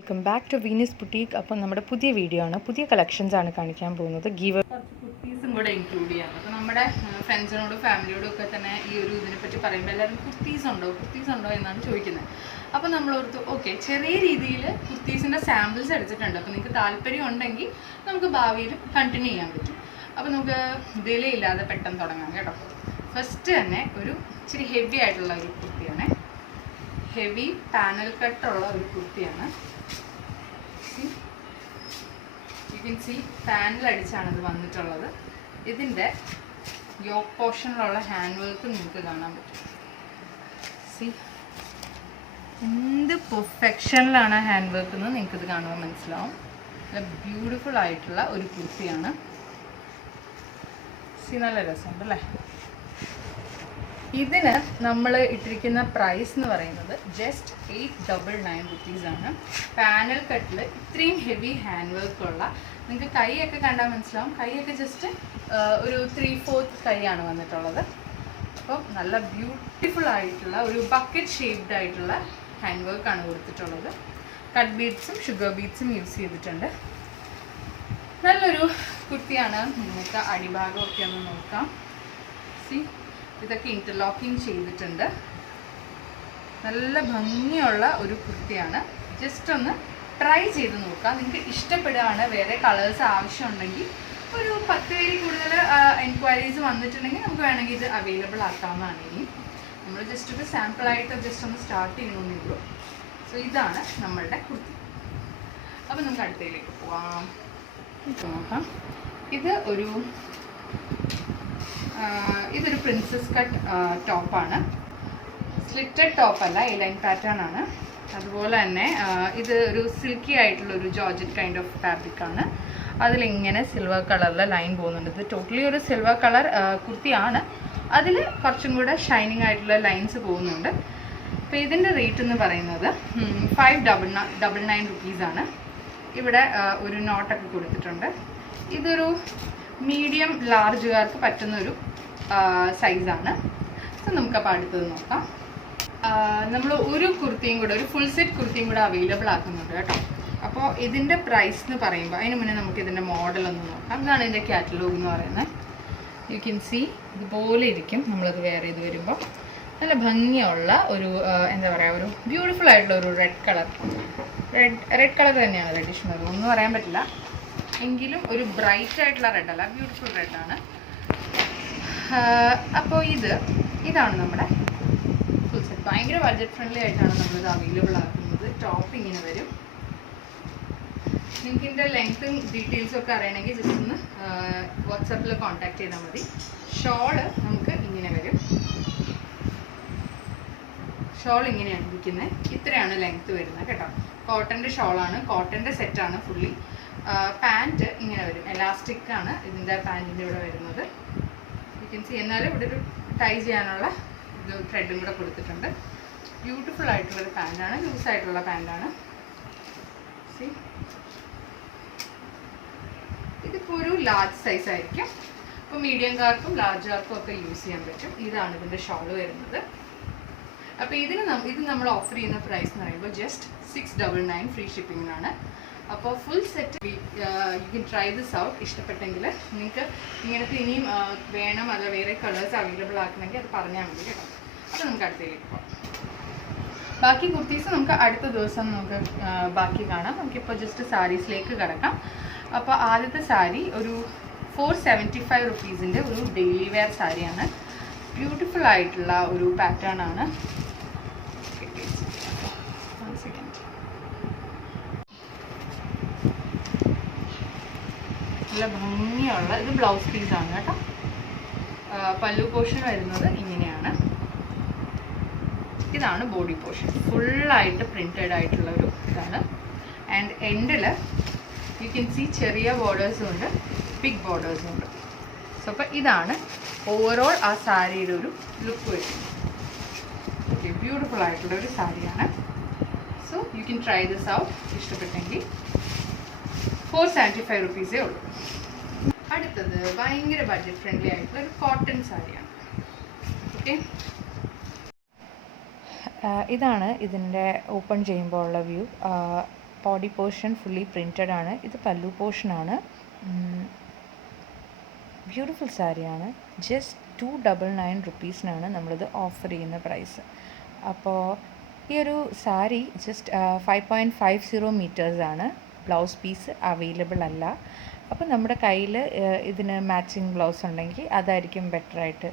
Welcome back to Venus boutique. അപ്പം നമ്മുടെ പുതിയ വീഡിയോ ആണ്, പുതിയ കളക്ഷൻസ് ആണ് കാണിക്കാൻ പോകുന്നത്. കുറച്ച് കുർത്തീസും കൂടെ ഇൻക്ലൂഡ് ചെയ്യാം. അപ്പോൾ നമ്മുടെ ഫ്രണ്ട്സിനോടും ഫാമിലിയോടും ഒക്കെ തന്നെ ഈ ഒരു ഇതിനെപ്പറ്റി പറയുമ്പോൾ എല്ലാവരും കുർത്തീസ് ഉണ്ടോ എന്നാണ് ചോദിക്കുന്നത്. അപ്പോൾ നമ്മളോർത്ത് ഓക്കെ, ചെറിയ രീതിയിൽ കുർത്തീസിൻ്റെ സാമ്പിൾസ് എടുത്തിട്ടുണ്ട്. അപ്പോൾ നിങ്ങൾക്ക് താല്പര്യം ഉണ്ടെങ്കിൽ നമുക്ക് ഭാവിയിൽ കണ്ടിന്യൂ ചെയ്യാൻ പറ്റും. അപ്പോൾ നമുക്ക് ഡിലേ ഇല്ലാതെ പെട്ടെന്ന് തുടങ്ങാം കേട്ടോ. ഫസ്റ്റ് തന്നെ ഒരു ഇച്ചിരി ഹെവി ആയിട്ടുള്ള ഒരു കുർത്തിയാണ്, ഹെവി പാനൽ കട്ടുള്ള ഒരു കുർത്തിയാണ്. യു കെൻ സി പാനൽ അടിച്ചാണ് ഇത് വന്നിട്ടുള്ളത്. ഇതിൻ്റെ യോക്ക് പോർഷനിലുള്ള ഹാൻഡ് വർക്ക് നിങ്ങൾക്ക് കാണാൻ പറ്റും. സി എന്ത് പെർഫെക്ഷനിലാണ് ഹാൻഡ് വർക്ക് എന്ന് നിങ്ങൾക്കിത് കാണുമ്പോൾ മനസ്സിലാവും. നല്ല ബ്യൂട്ടിഫുൾ ആയിട്ടുള്ള ഒരു കുർത്തിയാണ്. സി നല്ല രസമുണ്ട് അല്ലേ. ഇതിന് നമ്മൾ ഇട്ടിരിക്കുന്ന പ്രൈസ് എന്ന് പറയുന്നത് ജസ്റ്റ് 899 റുപ്പീസാണ്. പാനൽ കട്ടിൽ ഇത്രയും ഹെവി ഹാൻഡ് വർക്കുള്ള, നിങ്ങൾക്ക് കൈയൊക്കെ കണ്ടാൽ മനസ്സിലാവും. കൈയൊക്കെ ജസ്റ്റ് ഒരു 3/4 കൈയാണ് വന്നിട്ടുള്ളത്. അപ്പോൾ നല്ല ബ്യൂട്ടിഫുൾ ആയിട്ടുള്ള ഒരു ബക്കറ്റ് ഷേപ്ഡ് ആയിട്ടുള്ള ഹാൻഡ് വർക്കാണ് കൊടുത്തിട്ടുള്ളത്. കട്ട് ബീഡ്സും ഷുഗർ ബീഡ്സും യൂസ് ചെയ്തിട്ടുണ്ട്. നല്ലൊരു കുർത്തിയാണ്. നിങ്ങൾക്ക് അടിഭാഗമൊക്കെ ഒന്ന് നോക്കാം. സി ഇതൊക്കെ ഇൻ്റർലോക്കിങ് ചെയ്തിട്ടുണ്ട്. നല്ല ഭംഗിയുള്ള ഒരു കുർത്തിയാണ്. ജസ്റ്റ് ഒന്ന് ട്രൈ ചെയ്ത് നോക്കാം. നിങ്ങൾക്ക് ഇഷ്ടപ്പെടുകയാണ്, വേറെ കളേഴ്സ് ആവശ്യമുണ്ടെങ്കിൽ ഒരു 10 പേരിൽ കൂടുതൽ എൻക്വയറീസ് വന്നിട്ടുണ്ടെങ്കിൽ നമുക്ക് വേണമെങ്കിൽ ഇത് അവൈലബിൾ ആക്കാവുന്നതാണ്. ഇനി നമ്മൾ ജസ്റ്റ് ഒരു സാമ്പിളായിട്ട് ജസ്റ്റ് ഒന്ന് സ്റ്റാർട്ട് ചെയ്യണമെന്നേ ഉള്ളൂ. സോ ഇതാണ് നമ്മളുടെ കുർത്തി. അപ്പോൾ നമുക്ക് അടുത്തയിലേക്ക് പോവാം. നോക്കാം. ഇതൊരു പ്രിൻസസ് കട്ട് ടോപ്പാണ്. സ്ലിറ്റഡ് ടോപ്പല്ല, എ ലൈൻ പാറ്റേൺ ആണ്. അതുപോലെ തന്നെ ഇത് ഒരു സിൽക്കി ആയിട്ടുള്ള ഒരു ജോർജറ്റ് കൈൻഡ് ഓഫ് ഫാബ്രിക്കാണ്. അതിലിങ്ങനെ സിൽവർ കളറിലെ ലൈൻ പോകുന്നുണ്ട്. ഇത് ടോട്ടലി ഒരു സിൽവർ കളർ കുർത്തിയാണ്. അതിൽ കുറച്ചും കൂടെ ഷൈനിങ് ആയിട്ടുള്ള ലൈൻസ് പോകുന്നുണ്ട്. അപ്പോൾ ഇതിൻ്റെ റേറ്റ് എന്ന് പറയുന്നത് 599 റുപ്പീസാണ്. ഇവിടെ ഒരു നോട്ടൊക്കെ കൊടുത്തിട്ടുണ്ട്. ഇതൊരു മീഡിയം ലാർജുകാർക്ക് പറ്റുന്നൊരു സൈസാണ്. സോ നമുക്കപ്പോൾ അടുത്തത് നോക്കാം. നമ്മൾ ഒരു കുർത്തിയും കൂടെ, ഒരു ഫുൾ സെറ്റ് കുർത്തിയും കൂടെ അവൈലബിൾ ആക്കുന്നുണ്ട് കേട്ടോ. അപ്പോൾ ഇതിൻ്റെ പ്രൈസ് എന്ന് പറയുമ്പോൾ അതിന് മുന്നേ നമുക്ക് ഇതിൻ്റെ മോഡലൊന്ന് നോക്കാം. ഇതാണ് ഇതിൻ്റെ കാറ്റലോഗ് എന്ന് പറയുന്നത്. യു കെൻ സി ഇതുപോലെ ഇരിക്കും നമ്മളത് വെയർ ചെയ്ത് വരുമ്പോൾ. നല്ല ഭംഗിയുള്ള ഒരു എന്താ പറയുക, ഒരു ബ്യൂട്ടിഫുൾ ആയിട്ടുള്ള ഒരു റെഡ് കളർ തന്നെയാണ്. റെഡിഷ് മെറൂൺ ഒന്നും പറയാൻ പറ്റില്ല, എങ്കിലും ഒരു ബ്രൈറ്റ് ആയിട്ടുള്ള റെഡ് അല്ല, ബ്യൂട്ടിഫുൾ റെഡാണ്. അപ്പോൾ ഇതാണ് നമ്മുടെ ഫുൾ സെറ്റ്. ഭയങ്കര ബഡ്ജറ്റ് ഫ്രണ്ട്ലി ആയിട്ടാണ് നമ്മളിത് അവൈലബിൾ ആക്കുന്നത്. ടോപ്പ് ഇങ്ങനെ വരും. നിങ്ങൾക്ക് ഇതിൻ്റെ ലെങ്ത്തും ഡീറ്റെയിൽസും ഒക്കെ അറിയണമെങ്കിൽ ജസ്റ്റ് ഒന്ന് വാട്സാപ്പിൽ കോൺടാക്ട് ചെയ്താൽ മതി. ഷോള് നമുക്ക് ഇങ്ങനെ വരും. ഷോൾ ഇങ്ങനെയാണ് ഇരിക്കുന്നത്. ഇത്രയാണ് ലെങ്ത്ത് വരുന്നത് കേട്ടോ. കോട്ടൻ്റെ ഷോളാണ്, കോട്ടൻ്റെ സെറ്റാണ് ഫുള്ളി. പാൻറ്റ് ഇങ്ങനെ വരും, എലാസ്റ്റിക് ആണ് ഇതിൻ്റെ പാൻറ്റിൻ്റെ ഇവിടെ വരുന്നത്. You can see. എന്നാലും ഇവിടെ ഒരു ടൈ ചെയ്യാനുള്ള ഇത് ത്രെഡും കൂടെ കൊടുത്തിട്ടുണ്ട്. ബ്യൂട്ടിഫുൾ ആയിട്ടുള്ളൊരു പാൻറ്റാണ്, ലൂസായിട്ടുള്ള പാൻറ്റാണ്. സി ഇതിപ്പോൾ ഒരു ലാർജ് സൈസ് ആയിരിക്കും. ഇപ്പോൾ മീഡിയംകാർക്കും ലാർജുകാർക്കും ഒക്കെ യൂസ് ചെയ്യാൻ പറ്റും. ഇതാണ് ഇതിൻ്റെ ഷോള് വരുന്നത്. അപ്പോൾ ഇത് നമ്മൾ ഓഫർ ചെയ്യുന്ന പ്രൈസ് എന്ന് പറയുമ്പോൾ ജസ്റ്റ് 699 ഫ്രീ ഷിപ്പിങ്ങിനാണ്. അപ്പോൾ full set you can try this out. ഇഷ്ടപ്പെട്ടെങ്കിൽ നിങ്ങൾക്ക് ഇങ്ങനത്തെ ഇനിയും വേണം, അല്ല വേറെ കളേഴ്സ് അവൈലബിൾ ആക്കണമെങ്കിൽ അത് പറഞ്ഞാൽ മതി കേട്ടോ. അപ്പോൾ നമുക്ക് അടുത്തേക്ക് പോകാം. ബാക്കി കുർത്തീസ് നമുക്ക് അടുത്ത ദിവസം നമുക്ക് ബാക്കി കാണാം. നമുക്കിപ്പോൾ ജസ്റ്റ് സാരീസിലേക്ക് കിടക്കാം. അപ്പോൾ ആദ്യത്തെ സാരി ഒരു 475 റുപ്പീസിൻ്റെ ഒരു ഡെയിലി വെയർ സാരിയാണ്. ബ്യൂട്ടിഫുൾ ആയിട്ടുള്ള ഒരു പാറ്റേൺ ആണ്. നല്ല ഭംഗിയുള്ള ഇത് ബ്ലൗസ് പീസാണ് കേട്ടോ. പല്ലു പോർഷൻ വരുന്നത് ഇങ്ങനെയാണ്. ഇതാണ് ബോഡി പോർഷൻ. ഫുള്ളായിട്ട് പ്രിൻറ്റഡ് ആയിട്ടുള്ള ഒരു ഇതാണ്. ആൻഡ് എൻഡിൽ യു കെൻ സി ചെറിയ ബോർഡേഴ്സും ഉണ്ട്, ബിഗ് ബോർഡേഴ്സും ഉണ്ട്. സോ അപ്പോൾ ഇതാണ് ഓവറോൾ ആ സാരിയുടെ ഒരു ലുക്ക് വരുന്നത്. ഓക്കെ, ബ്യൂട്ടിഫുൾ ആയിട്ടുള്ള ഒരു സാരിയാണ്. So you can try this out. ഇഷ്ടപ്പെട്ടെങ്കിൽ 475 റുപ്പീസേ ഉള്ളൂ. അടുത്തത് ഭയങ്കര ബഡ്ജറ്റ് ഫ്രണ്ട്ലി ആയിട്ടുള്ള ഒരു കോട്ടൺ സാരിയാണ്. ഓക്കെ, ഇതാണ് ഇതിൻ്റെ ഓപ്പൺ ചെയ്യുമ്പോൾ ഉള്ള view. Body portion fully printed ആണ്. ഇത് പല്ലു പോർഷനാണ്. ബ്യൂട്ടിഫുൾ സാരിയാണ്. ജസ്റ്റ് 299 റുപ്പീസിനാണ് നമ്മളിത് ഓഫർ ചെയ്യുന്ന പ്രൈസ്. അപ്പോൾ ഈ ഒരു സാരി ജസ്റ്റ് 5.50 മീറ്റേഴ്സാണ്. ബ്ലൗസ് പീസ് അവൈലബിൾ അല്ല. അപ്പോൾ നമ്മുടെ കയ്യിൽ ഇതിന് മാച്ചിങ് ബ്ലൗസ് ഉണ്ടെങ്കിൽ അതായിരിക്കും ബെറ്ററായിട്ട്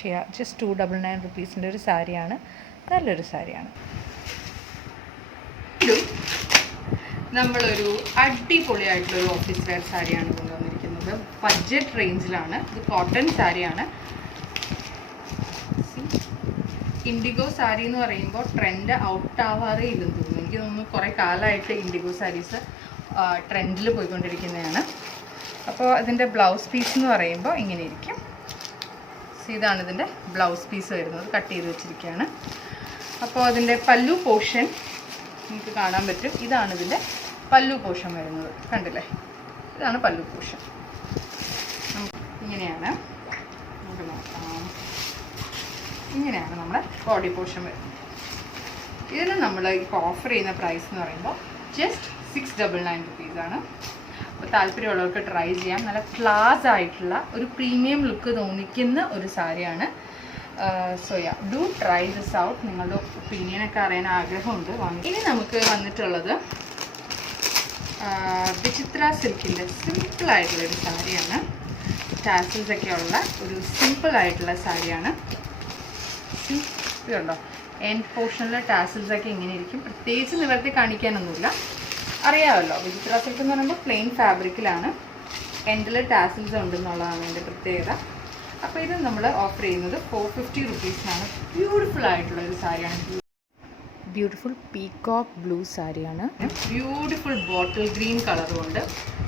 ചെയ്യുക. ജസ്റ്റ് 299 റുപ്പീസിൻ്റെ ഒരു സാരിയാണ്. നല്ലൊരു സാരിയാണ്. നമ്മളൊരു അടിപൊളിയായിട്ടുള്ളൊരു ഓഫീസ് വെയർ സാരിയാണ് കൊണ്ടുവന്നിരിക്കുന്നത്. ബഡ്ജറ്റ് റേഞ്ചിലാണ്. ഇത് കോട്ടൺ സാരിയാണ്. ഇൻഡിഗോ സാരി എന്ന് പറയുമ്പോൾ ട്രെൻഡ് ഔട്ട് ആവാറേ ഇല്ലെന്ന് തോന്നുന്നു. എനിക്ക് തോന്നുന്നു കുറേ കാലമായിട്ട് ഇൻഡിഗോ സാരീസ് ട്രെൻഡിൽ പോയിക്കൊണ്ടിരിക്കുന്നതാണ്. അപ്പോൾ ഇതിൻ്റെ ബ്ലൗസ് പീസ് എന്ന് പറയുമ്പോൾ ഇങ്ങനെ ഇരിക്കും. ഇതാണ് ഇതിൻ്റെ ബ്ലൗസ് പീസ് വരുന്നത്. കട്ട് ചെയ്ത് വെച്ചിരിക്കുകയാണ്. അപ്പോൾ അതിൻ്റെ പല്ലു പോർഷൻ നിങ്ങൾക്ക് കാണാൻ പറ്റും. ഇതാണ് ഇതിൻ്റെ പല്ലു പോർഷൻ വരുന്നത്. കണ്ടില്ലേ? ഇതാണ് പല്ലു പോർഷൻ. ഇങ്ങനെയാണ് നമുക്ക് നോക്കാം. ഇങ്ങനെയാണ് നമ്മുടെ ബോഡി പോർഷൻ വരുന്നത്. ഇതിന് നമ്മൾ ഇപ്പോൾ ഓഫർ ചെയ്യുന്ന പ്രൈസ് എന്ന് പറയുമ്പോൾ ജസ്റ്റ് 699 റുപ്പീസാണ്. അപ്പോൾ താല്പര്യമുള്ളവർക്ക് ട്രൈ ചെയ്യാം. നല്ല ക്ലാസ് ആയിട്ടുള്ള ഒരു പ്രീമിയം ലുക്ക് തോന്നിക്കുന്ന ഒരു സാരിയാണ്. So yeah, do try this out. നിങ്ങളുടെ ഒപ്പീനിയനൊക്കെ അറിയാൻ ആഗ്രഹമുണ്ട്. ഇനി നമുക്ക് വന്നിട്ടുള്ളത് വിചിത്ര സിൽക്കിൻ്റെ സിമ്പിളായിട്ടുള്ളൊരു സാരിയാണ്. ടാസിൽസ് ഒക്കെ ഉള്ള ഒരു സിമ്പിളായിട്ടുള്ള സാരിയാണ്. ഇതുണ്ടോ, എൻഡ് പോർഷനിലെ ടാസിൽസ് ഒക്കെ ഇങ്ങനെ ഇരിക്കും. പ്രത്യേകിച്ച് നിവർത്തി കാണിക്കാനൊന്നുമില്ല. അറിയാമല്ലോ, വിചിത്ര സിൽക്ക് എന്ന് പറയുമ്പോൾ പ്ലെയിൻ ഫാബ്രിക്കിലാണ്. എൻഡിൽ ടാസിൽസ് ഉണ്ടെന്നുള്ളതാണ് എൻ്റെ പ്രത്യേകത. അപ്പോൾ ഇത് നമ്മൾ ഓഫർ ചെയ്യുന്നത് 450 റുപ്പീസിനാണ്. ബ്യൂട്ടിഫുൾ ആയിട്ടുള്ള ഒരു സാരിയാണ്. ബ്യൂട്ടിഫുൾ പീകോക്ക് ബ്ലൂ സാരിയാണ്. ബ്യൂട്ടിഫുൾ ബോട്ടിൽ ഗ്രീൻ കളറുകൊണ്ട്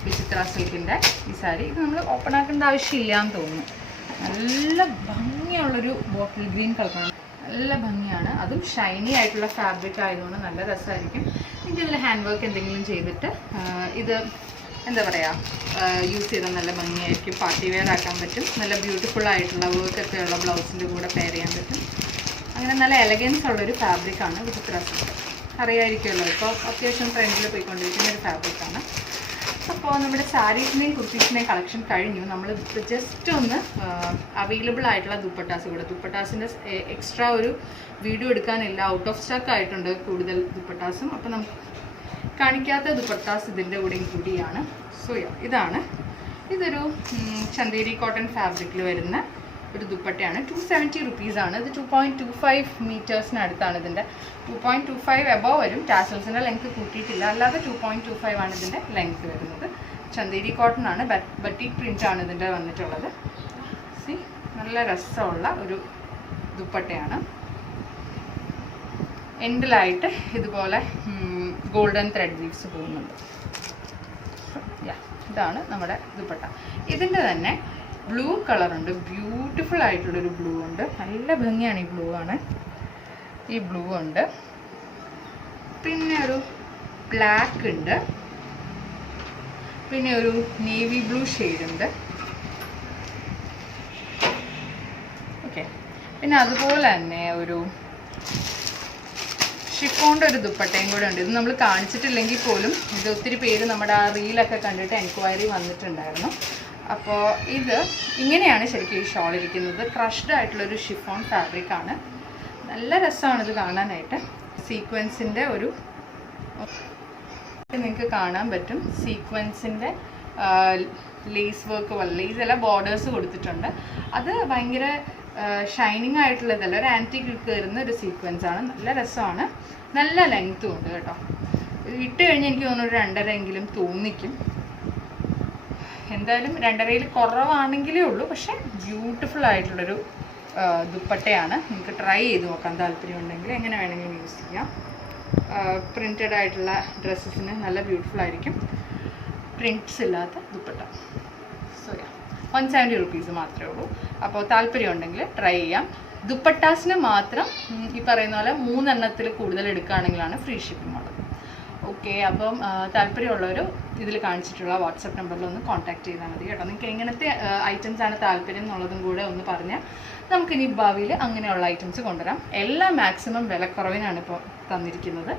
വിചിത്ര സിൽക്കിൻ്റെ ഈ സാരി. ഇത് നമ്മൾ ഓപ്പൺ ആക്കേണ്ട ആവശ്യമില്ല എന്ന് തോന്നുന്നു. നല്ല ഭംഗിയുള്ളൊരു ബോട്ടിൽ ഗ്രീൻ കളറാണ്. നല്ല ഭംഗിയാണ്. അതും ഷൈനി ആയിട്ടുള്ള ഫാബ്രിക് ആയതുകൊണ്ട് നല്ല രസമായിരിക്കും. എനിക്കിതിൽ ഹാൻഡ് വർക്ക് എന്തെങ്കിലും ചെയ്തിട്ട് ഇത് എന്താ പറയുക, യൂസ് ചെയ്താൽ നല്ല ഭംഗിയായിരിക്കും. പാർട്ടി വെയർ ആക്കാൻ പറ്റും. നല്ല ബ്യൂട്ടിഫുൾ ആയിട്ടുള്ള വർക്കൊക്കെ ഉള്ള ബ്ലൗസിൻ്റെ കൂടെ പെയർ ചെയ്യാൻ പറ്റും. അങ്ങനെ നല്ല എലഗൻസ് ഉള്ളൊരു ഫാബ്രിക്കാണ് വിചിത്ര സിൽക്ക്. അറിയാമായിരിക്കുമല്ലോ, ഇപ്പോൾ അത്യാവശ്യം ട്രെൻഡിൽ പോയിക്കൊണ്ടിരിക്കുന്ന ഒരു ഫാബ്രിക്കാണ്. അപ്പോൾ നമ്മുടെ സാരീസിൻ്റെയും കുർത്തീസിൻ്റെയും കളക്ഷൻ കഴിഞ്ഞു. നമ്മൾ ജസ്റ്റ് ഒന്ന് അവൈലബിൾ ആയിട്ടുള്ള ദുപ്പട്ടാസ് കൂടെ, ദുപ്പട്ടാസിൻ്റെ എക്സ്ട്രാ ഒരു വീഡിയോ എടുക്കാനില്ല, ഔട്ട് ഓഫ് സ്റ്റോക്ക് ആയിട്ടുണ്ട് കൂടുതൽ ദുപ്പട്ടാസും. അപ്പോൾ നമുക്ക് കാണിക്കാത്ത ദുപ്പട്ടാസ് ഇതിൻ്റെ കൂടെ കൂടിയാണ്. സോ ഇതാണ്, ഇതൊരു ചന്തേരി കോട്ടൺ ഫാബ്രിക്കിൽ വരുന്ന ഒരു ദുപ്പട്ടയാണ്. 270 റുപ്പീസാണ്. ഇത് 2.25 മീറ്റേഴ്സിനടുത്താണ്. ഇതിൻ്റെ 2.25 എബവ് വരും. ടാസൽസിൻ്റെ ലെങ്ത് കൂട്ടിയിട്ടില്ല. അല്ലാതെ 2.25 ആണ് ഇതിൻ്റെ ലെങ്ത് വരുന്നത്. ചന്തേരി കോട്ടൺ ആണ്. ബട്ടിക് പ്രിൻ്റ് ആണ് ഇതിൻ്റെ വന്നിട്ടുള്ളത്. സി, നല്ല രസമുള്ള ഒരു ദുപ്പട്ടയാണ്. എൻഡിലായിട്ട് ഇതുപോലെ ഗോൾഡൻ ത്രെഡ് വീവ്സ് പോകുന്നുണ്ട്. ഇതാണ് നമ്മുടെ ദുപ്പട്ട. ഇതിൻ്റെ തന്നെ ബ്ലൂ കളറുണ്ട്. ബ്യൂട്ടിഫുൾ ആയിട്ടുള്ളൊരു ബ്ലൂ ഉണ്ട്. നല്ല ഭംഗിയാണ് ഈ ബ്ലൂ ആണ്. ഈ ബ്ലൂ ഉണ്ട്. പിന്നെ ഒരു ബ്ലാക്ക് ഉണ്ട്. പിന്നെ ഒരു നേവി ബ്ലൂ ഷെയ്ഡ് ഉണ്ട്. ഓക്കെ, പിന്നെ അതുപോലെ തന്നെ ഒരു ഷിഫോണിൻ്റെ ഒരു ദുപ്പട്ടയും കൂടെ ഉണ്ട്. ഇത് നമ്മൾ കാണിച്ചിട്ടില്ലെങ്കിൽ പോലും ഇത് ഒത്തിരി പേര് നമ്മുടെ ആ റീലൊക്കെ കണ്ടിട്ട് എൻക്വയറി വന്നിട്ടുണ്ടായിരുന്നു. അപ്പോൾ ഇത് ഇങ്ങനെയാണ് ശരിക്കും ഈ ഷോൾ ഇരിക്കുന്നത്. ക്രഷ്ഡ് ആയിട്ടുള്ളൊരു ഷിഫോൺ ഫാബ്രിക്കാണ്. നല്ല രസമാണ് ഇത് കാണാനായിട്ട്. സീക്വൻസിൻ്റെ ഒരു നിങ്ങൾക്ക് കാണാൻ പറ്റും. സീക്വൻസിൻ്റെ ലേസ് വർക്ക് പോലെ, ലേസ് അല്ല, ബോർഡേഴ്സ് കൊടുത്തിട്ടുണ്ട്. അത് ഭയങ്കര ഷൈനിങ് ആയിട്ടുള്ളതല്ല, ഒരു ആൻറ്റിക് ലുക്ക് വരുന്ന ഒരു സീക്വൻസ് ആണ്. നല്ല രസമാണ്. നല്ല ലെങ്ത്തും ഉണ്ട് കേട്ടോ. ഇട്ട് കഴിഞ്ഞ് എനിക്ക് തോന്നുന്നു ഒരു 2.5 തോന്നിക്കും. എന്തായാലും 2.5 കുറവാണെങ്കിലേ ഉള്ളൂ. പക്ഷേ ബ്യൂട്ടിഫുൾ ആയിട്ടുള്ളൊരു ദുപ്പട്ടയാണ്. നിങ്ങൾക്ക് ട്രൈ ചെയ്ത് നോക്കാൻ താല്പര്യമുണ്ടെങ്കിൽ എങ്ങനെ വേണമെങ്കിലും യൂസ് ചെയ്യാം. പ്രിൻറ്റഡ് ആയിട്ടുള്ള ഡ്രസ്സസിന് നല്ല ബ്യൂട്ടിഫുൾ ആയിരിക്കും. പ്രിൻറ്റ്സ് ഇല്ലാത്ത ദുപ്പട്ട. സോ 170 റുപ്പീസ് മാത്രമേ ഉള്ളൂ. അപ്പോൾ താല്പര്യം ഉണ്ടെങ്കിൽ ട്രൈ ചെയ്യാം. ദുപ്പട്ടാസിന് മാത്രം ഈ പറയുന്ന പോലെ 3 എണ്ണത്തിൽ കൂടുതൽ എടുക്കുകയാണെങ്കിലാണ് ഫ്രീ ഷിപ്പിംഗ് ഉള്ളത്. ഓക്കെ, അപ്പം താല്പര്യമുള്ളവർ ഇതിൽ കാണിച്ചിട്ടുള്ള വാട്സപ്പ് നമ്പറിൽ ഒന്ന് കോൺടാക്ട് ചെയ്താൽ മതി കേട്ടോ. നിങ്ങൾക്ക് എങ്ങനത്തെ ഐറ്റംസാണ് താല്പര്യം എന്നുള്ളതും കൂടെ ഒന്ന് പറഞ്ഞാൽ നമുക്കിനി ഭാവിയിൽ അങ്ങനെയുള്ള ഐറ്റംസ് കൊണ്ടുവരാം. എല്ലാം മാക്സിമം വിലക്കുറവിനാണ് ഇപ്പോൾ തന്നിരിക്കുന്നത്.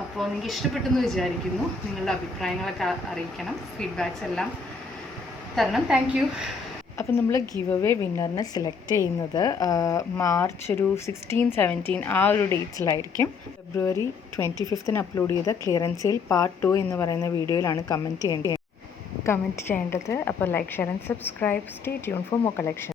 അപ്പോൾ നിങ്ങൾക്ക് ഇഷ്ടപ്പെട്ടെന്ന് വിചാരിക്കുന്നു. നിങ്ങളുടെ അഭിപ്രായങ്ങളൊക്കെ അറിയിക്കണം, ഫീഡ്ബാക്സ് എല്ലാം തരണം. Thank you. അപ്പം നമ്മൾ ഗിവ് അവേ വിന്നറിനെ സെലക്ട് ചെയ്യുന്നത് മാർച്ച് ഒരു 16-17 ആ ഒരു ഡേറ്റ്സിലായിരിക്കും. ഫെബ്രുവരി 25 അപ്ലോഡ് ചെയ്ത ക്ലിയറൻസ് സെയിൽ പാർട്ട് 2 എന്ന് പറയുന്ന വീഡിയോയിലാണ് കമൻറ്റ് ചെയ്യേണ്ടത്. അപ്പോൾ like, share and subscribe. Stay tune for more collection.